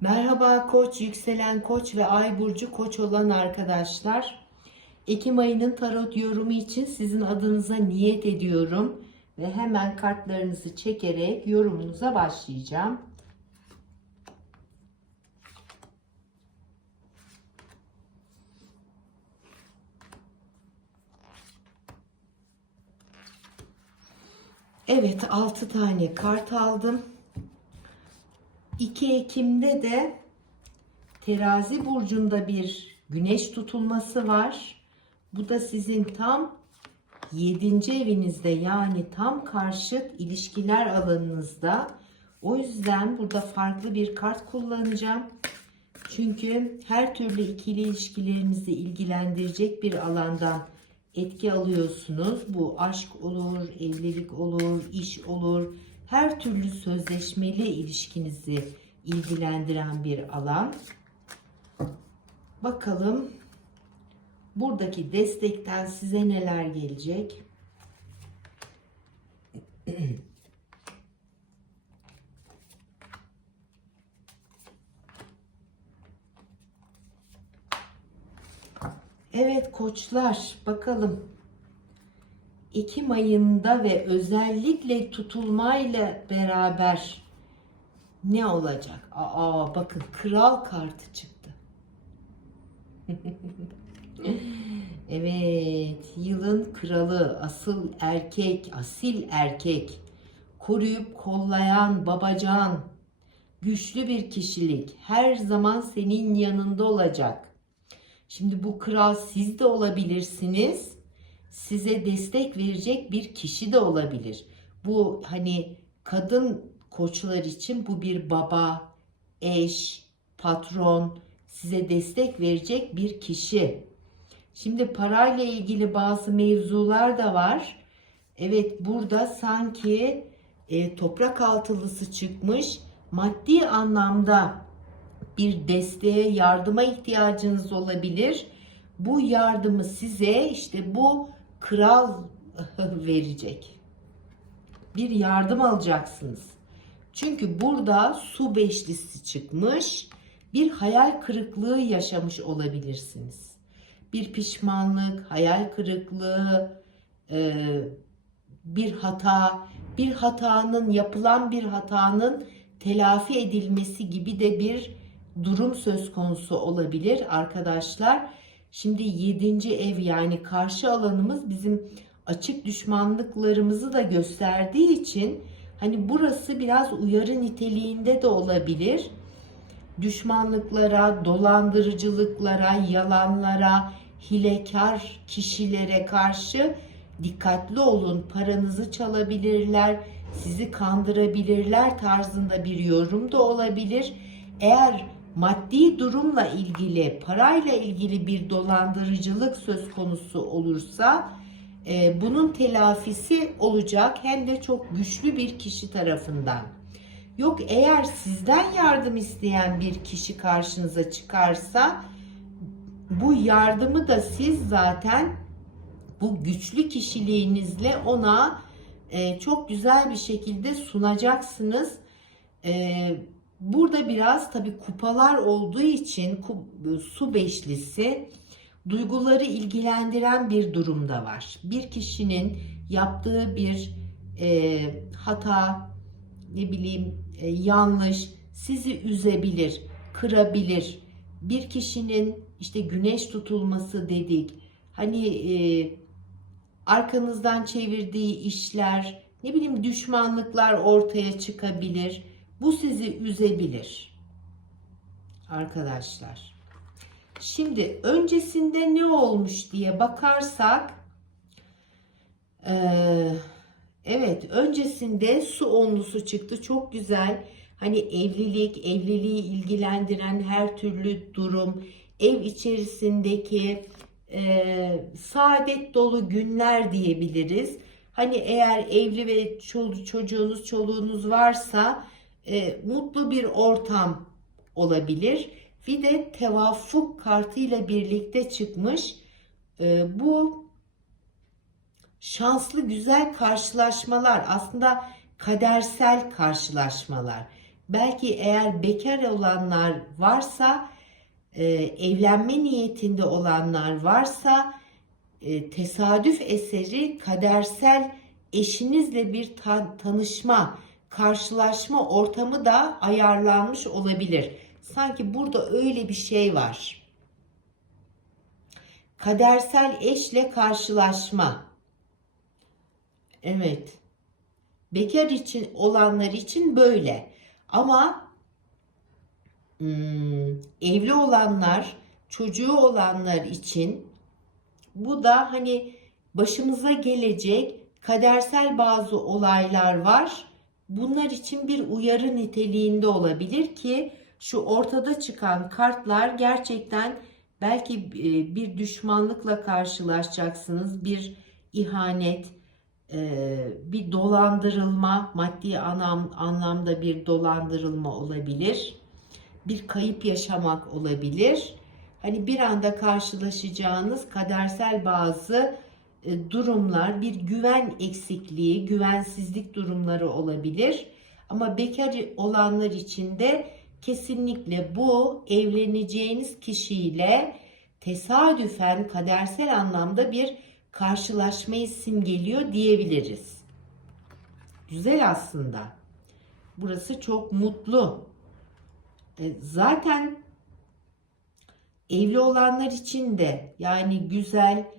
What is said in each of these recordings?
Merhaba Koç, yükselen Koç ve Ay burcu Koç olan arkadaşlar. Ekim ayının tarot yorumu için sizin adınıza niyet ediyorum ve hemen kartlarınızı çekerek yorumunuza başlayacağım. Evet, 6 tane kart aldım. 2 Ekim'de de Terazi burcunda bir güneş tutulması var. Bu da sizin tam 7. evinizde yani tam karşıt ilişkiler alanınızda. O yüzden burada farklı bir kart kullanacağım. Çünkü her türlü ikili ilişkilerinizi ilgilendirecek bir alandan etki alıyorsunuz. Bu aşk olur, evlilik olur, iş olur. Her türlü sözleşmeli ilişkinizi ilgilendiren bir alan. Bakalım buradaki destekten size neler gelecek? Evet koçlar bakalım. Ekim ayında ve özellikle tutulmayla beraber ne olacak? Aa bakın kral kartı çıktı. evet yılın kralı asıl erkek asil erkek koruyup kollayan babacan güçlü bir kişilik her zaman senin yanında olacak. Şimdi bu kral siz de olabilirsiniz. Size destek verecek bir kişi de olabilir. Bu hani kadın koçlar için bu bir baba, eş, patron, size destek verecek bir kişi. Şimdi parayla ilgili bazı mevzular da var. Evet burada sanki e, toprak altılısı çıkmış. Maddi anlamda bir desteğe, yardıma ihtiyacınız olabilir. Bu yardımı size işte bu kral verecek. Bir yardım alacaksınız. Çünkü burada su beşlisi çıkmış. Bir hayal kırıklığı yaşamış olabilirsiniz. Bir pişmanlık, hayal kırıklığı, e, bir hata, bir hatanın yapılan bir hatanın telafi edilmesi gibi de bir durum söz konusu olabilir arkadaşlar. Şimdi 7. ev yani karşı alanımız bizim açık düşmanlıklarımızı da gösterdiği için hani burası biraz uyarı niteliğinde de olabilir. Düşmanlıklara, dolandırıcılıklara, yalanlara, hilekar kişilere karşı dikkatli olun. Paranızı çalabilirler, sizi kandırabilirler tarzında bir yorum da olabilir. Eğer maddi durumla ilgili, parayla ilgili bir dolandırıcılık söz konusu olursa e, bunun telafisi olacak hem de çok güçlü bir kişi tarafından. Yok eğer sizden yardım isteyen bir kişi karşınıza çıkarsa bu yardımı da siz zaten bu güçlü kişiliğinizle ona e, çok güzel bir şekilde sunacaksınız. E, Burada biraz tabi kupalar olduğu için su beşlisi duyguları ilgilendiren bir durumda var. Bir kişinin yaptığı bir e, hata, ne bileyim e, yanlış sizi üzebilir, kırabilir. Bir kişinin işte güneş tutulması dedik. Hani e, arkanızdan çevirdiği işler, ne bileyim düşmanlıklar ortaya çıkabilir bu sizi üzebilir. Arkadaşlar. Şimdi öncesinde ne olmuş diye bakarsak ee, evet öncesinde su onlusu çıktı. Çok güzel. Hani evlilik, evliliği ilgilendiren her türlü durum, ev içerisindeki e, saadet dolu günler diyebiliriz. Hani eğer evli ve çocuğunuz, çoluğunuz varsa e, mutlu bir ortam olabilir. Bir de tevafuk kartı ile birlikte çıkmış. E, bu şanslı güzel karşılaşmalar aslında kadersel karşılaşmalar. Belki eğer bekar olanlar varsa, e, evlenme niyetinde olanlar varsa e, tesadüf eseri kadersel eşinizle bir ta- tanışma, karşılaşma ortamı da ayarlanmış olabilir. Sanki burada öyle bir şey var. Kadersel eşle karşılaşma. Evet. Bekar için olanlar için böyle. Ama hmm, evli olanlar, çocuğu olanlar için bu da hani başımıza gelecek kadersel bazı olaylar var. Bunlar için bir uyarı niteliğinde olabilir ki şu ortada çıkan kartlar gerçekten belki e, bir düşmanlıkla karşılaşacaksınız, bir ihanet, e, bir dolandırılma, maddi anlam, anlamda bir dolandırılma olabilir. Bir kayıp yaşamak olabilir. Hani bir anda karşılaşacağınız kadersel bazı durumlar, bir güven eksikliği, güvensizlik durumları olabilir. Ama bekar olanlar için de kesinlikle bu evleneceğiniz kişiyle tesadüfen kadersel anlamda bir karşılaşmayı simgeliyor diyebiliriz. Güzel aslında. Burası çok mutlu. E, Zaten evli olanlar için de yani güzel e,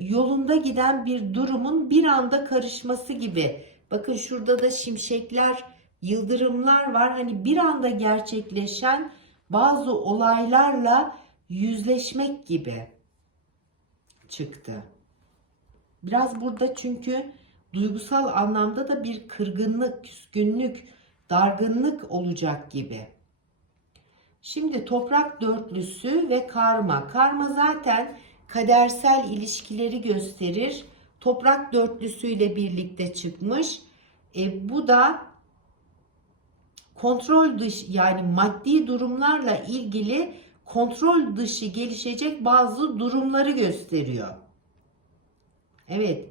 yolunda giden bir durumun bir anda karışması gibi. Bakın şurada da şimşekler, yıldırımlar var. Hani bir anda gerçekleşen bazı olaylarla yüzleşmek gibi çıktı. Biraz burada çünkü duygusal anlamda da bir kırgınlık, küskünlük, dargınlık olacak gibi. Şimdi toprak dörtlüsü ve karma. Karma zaten kadersel ilişkileri gösterir. Toprak dörtlüsüyle birlikte çıkmış. E, bu da kontrol dışı yani maddi durumlarla ilgili kontrol dışı gelişecek bazı durumları gösteriyor. Evet,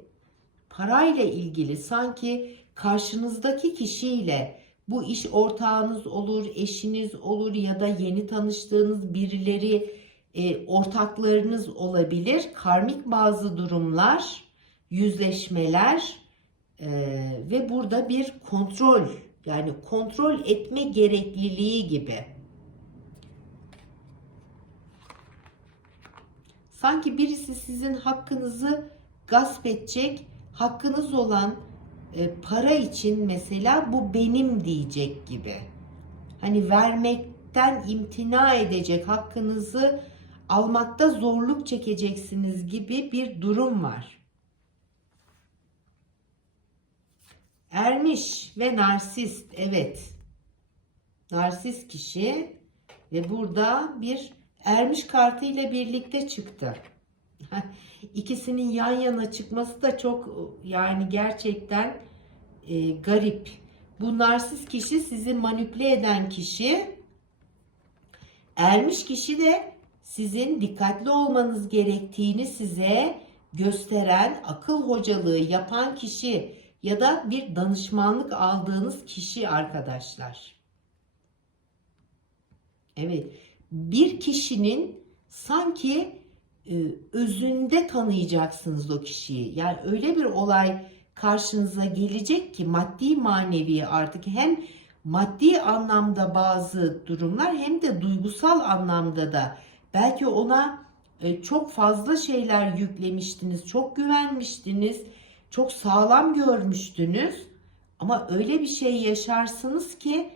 parayla ilgili sanki karşınızdaki kişiyle bu iş ortağınız olur, eşiniz olur ya da yeni tanıştığınız birileri e, ortaklarınız olabilir. Karmik bazı durumlar, yüzleşmeler e, ve burada bir kontrol yani kontrol etme gerekliliği gibi. Sanki birisi sizin hakkınızı gasp edecek, hakkınız olan e, para için mesela bu benim diyecek gibi. Hani vermekten imtina edecek, hakkınızı almakta zorluk çekeceksiniz gibi bir durum var. Ermiş ve narsist, evet. Narsist kişi ve burada bir ermiş kartı ile birlikte çıktı. İkisinin yan yana çıkması da çok yani gerçekten e, garip. Bu narsist kişi sizi manipüle eden kişi. Ermiş kişi de sizin dikkatli olmanız gerektiğini size gösteren, akıl hocalığı yapan kişi ya da bir danışmanlık aldığınız kişi arkadaşlar. Evet, bir kişinin sanki e, özünde tanıyacaksınız o kişiyi. Yani öyle bir olay karşınıza gelecek ki maddi manevi artık hem maddi anlamda bazı durumlar hem de duygusal anlamda da belki ona e, çok fazla şeyler yüklemiştiniz, çok güvenmiştiniz, çok sağlam görmüştünüz ama öyle bir şey yaşarsınız ki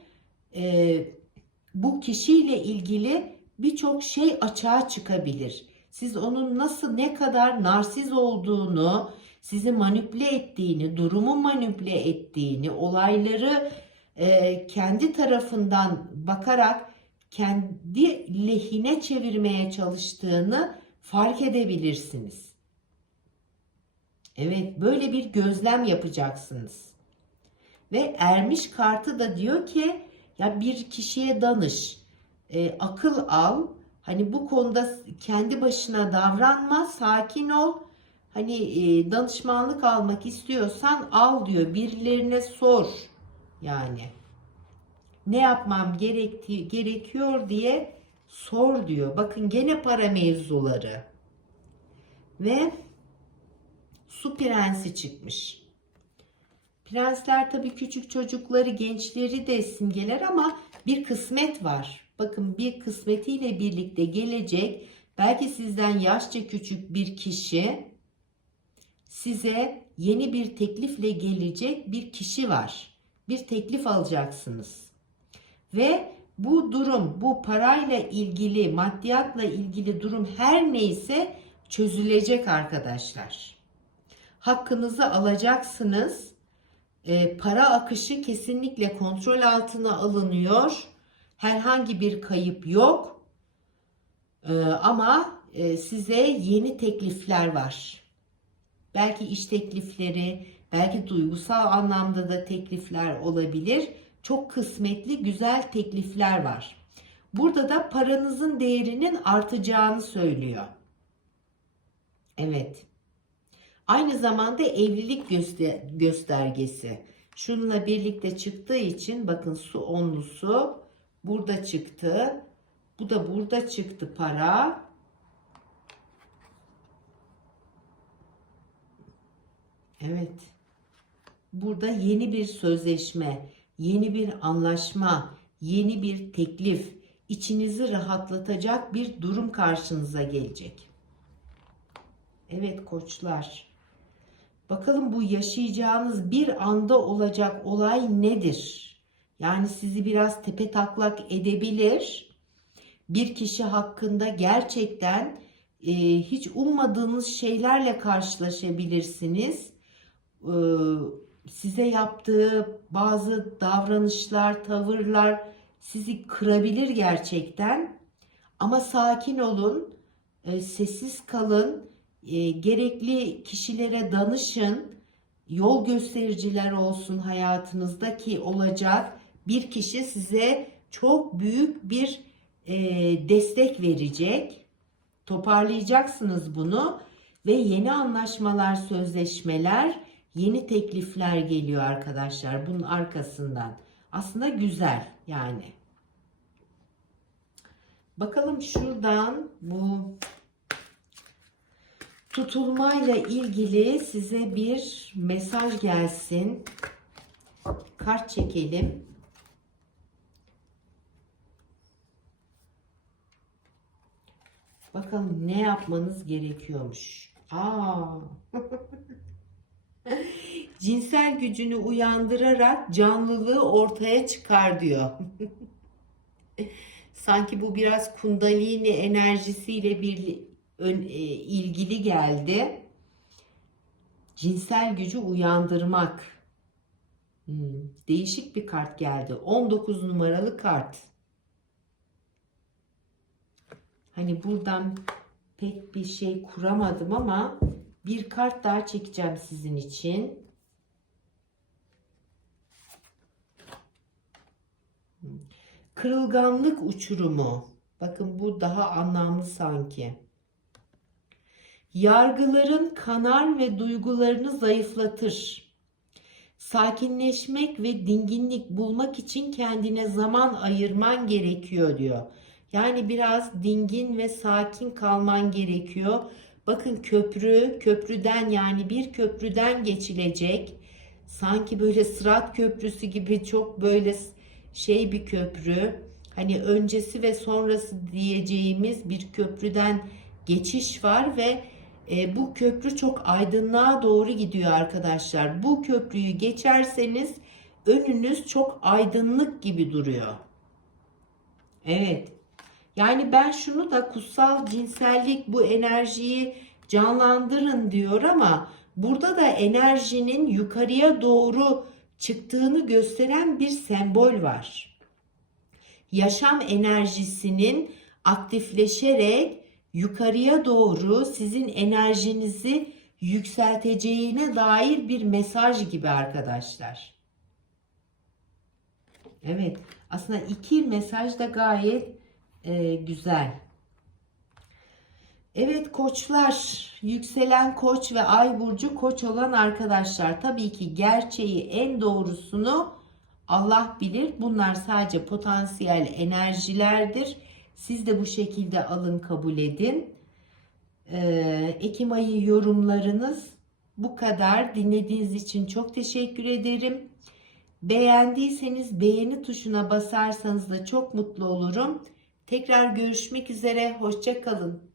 e, bu kişiyle ilgili birçok şey açığa çıkabilir. Siz onun nasıl ne kadar narsiz olduğunu, sizi manipüle ettiğini, durumu manipüle ettiğini, olayları e, kendi tarafından bakarak kendi lehine çevirmeye çalıştığını fark edebilirsiniz. Evet, böyle bir gözlem yapacaksınız. Ve ermiş kartı da diyor ki ya bir kişiye danış, e, akıl al. Hani bu konuda kendi başına davranma, sakin ol. Hani e, danışmanlık almak istiyorsan al diyor. Birilerine sor yani. Ne yapmam gerektiği gerekiyor diye sor diyor. Bakın gene para mevzuları. Ve su prensi çıkmış. Prensler tabii küçük çocukları, gençleri de simgeler ama bir kısmet var. Bakın bir kısmetiyle birlikte gelecek belki sizden yaşça küçük bir kişi size yeni bir teklifle gelecek bir kişi var. Bir teklif alacaksınız. Ve bu durum, bu parayla ilgili, maddiyatla ilgili durum her neyse çözülecek arkadaşlar. Hakkınızı alacaksınız. E, para akışı kesinlikle kontrol altına alınıyor. Herhangi bir kayıp yok. E, ama e, size yeni teklifler var. Belki iş teklifleri, belki duygusal anlamda da teklifler olabilir. Çok kısmetli, güzel teklifler var. Burada da paranızın değerinin artacağını söylüyor. Evet. Aynı zamanda evlilik göster göstergesi. Şununla birlikte çıktığı için bakın su onlusu burada çıktı. Bu da burada çıktı para. Evet. Burada yeni bir sözleşme, yeni bir anlaşma, yeni bir teklif, içinizi rahatlatacak bir durum karşınıza gelecek. Evet koçlar. Bakalım bu yaşayacağınız bir anda olacak olay nedir? Yani sizi biraz tepe taklak edebilir. Bir kişi hakkında gerçekten e, hiç ummadığınız şeylerle karşılaşabilirsiniz. E, size yaptığı bazı davranışlar, tavırlar sizi kırabilir gerçekten. Ama sakin olun, e, sessiz kalın, e, gerekli kişilere danışın. Yol göstericiler olsun hayatınızdaki olacak bir kişi size çok büyük bir e, destek verecek. Toparlayacaksınız bunu ve yeni anlaşmalar, sözleşmeler, yeni teklifler geliyor arkadaşlar bunun arkasından. Aslında güzel yani. Bakalım şuradan bu tutulmayla ilgili size bir mesaj gelsin. Kart çekelim. Bakalım ne yapmanız gerekiyormuş. Aa. Cinsel gücünü uyandırarak canlılığı ortaya çıkar diyor. Sanki bu biraz kundalini enerjisiyle bir ön, e, ilgili geldi. Cinsel gücü uyandırmak. Hmm, değişik bir kart geldi. 19 numaralı kart. Hani buradan pek bir şey kuramadım ama bir kart daha çekeceğim sizin için. Kırılganlık uçurumu. Bakın bu daha anlamlı sanki. Yargıların kanar ve duygularını zayıflatır. Sakinleşmek ve dinginlik bulmak için kendine zaman ayırman gerekiyor diyor. Yani biraz dingin ve sakin kalman gerekiyor. Bakın köprü, köprüden yani bir köprüden geçilecek. Sanki böyle Sırat Köprüsü gibi çok böyle şey bir köprü. Hani öncesi ve sonrası diyeceğimiz bir köprüden geçiş var ve e, bu köprü çok aydınlığa doğru gidiyor arkadaşlar. Bu köprüyü geçerseniz önünüz çok aydınlık gibi duruyor. Evet. Yani ben şunu da kutsal cinsellik bu enerjiyi canlandırın diyor ama burada da enerjinin yukarıya doğru çıktığını gösteren bir sembol var. Yaşam enerjisinin aktifleşerek yukarıya doğru sizin enerjinizi yükselteceğine dair bir mesaj gibi arkadaşlar. Evet, aslında iki mesaj da gayet e, güzel. Evet koçlar, yükselen koç ve ay burcu koç olan arkadaşlar tabii ki gerçeği en doğrusunu Allah bilir bunlar sadece potansiyel enerjilerdir. Siz de bu şekilde alın kabul edin. Ee, Ekim ayı yorumlarınız bu kadar. Dinlediğiniz için çok teşekkür ederim. Beğendiyseniz beğeni tuşuna basarsanız da çok mutlu olurum. Tekrar görüşmek üzere. Hoşça kalın.